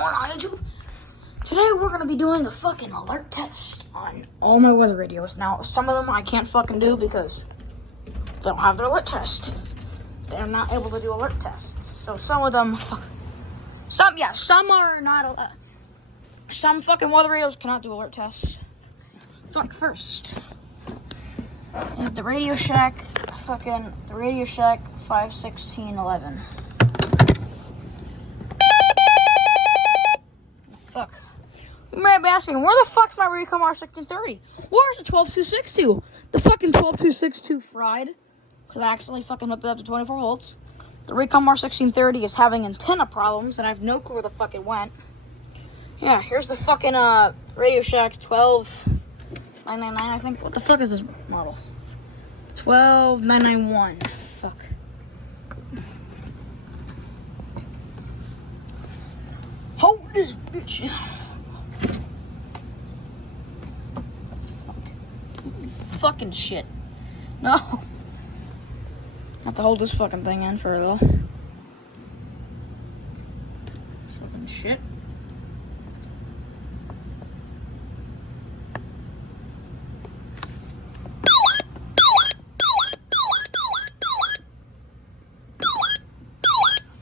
going on, YouTube? Today we're gonna be doing a fucking alert test on all my weather radios. Now, some of them I can't fucking do because they don't have their alert test. They're not able to do alert tests. So some of them, some are not. Some fucking weather radios cannot do alert tests. First, is the Radio Shack, the Radio Shack 51611. Fuck. You might be asking, where the fuck's my Recom R1630? Where's the 12262? The fucking 12262 fried, because I accidentally fucking hooked it up to 24 volts. The Recom R1630 is having antenna problems, and I have no clue where the fuck it went. Yeah, here's the fucking Radio Shack 12999, I think. What the fuck is this model? 12991. Fuck. Hold this bitch. Fucking shit. No. Have to hold this fucking thing in for a little. Fucking shit.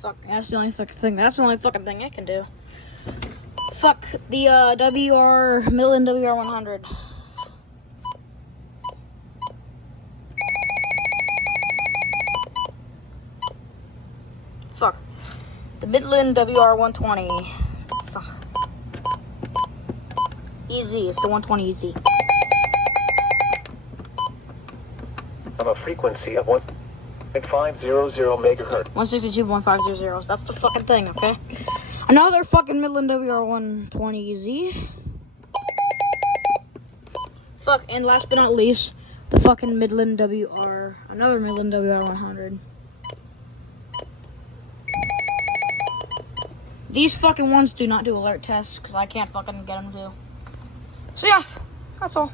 Fuck, that's the only fucking thing. That's the only fucking thing I can do. Fuck the Midland WR100. Fuck. The Midland WR120. Fuck. Easy. It's the 120 easy. Of a frequency of 1.500 megahertz. 162.500. That's the fucking thing, okay? Another fucking Midland WR120 easy. Fuck, and last but not least, the fucking another Midland WR100. These fucking ones do not do alert tests because I can't fucking get them to. So yeah, that's all.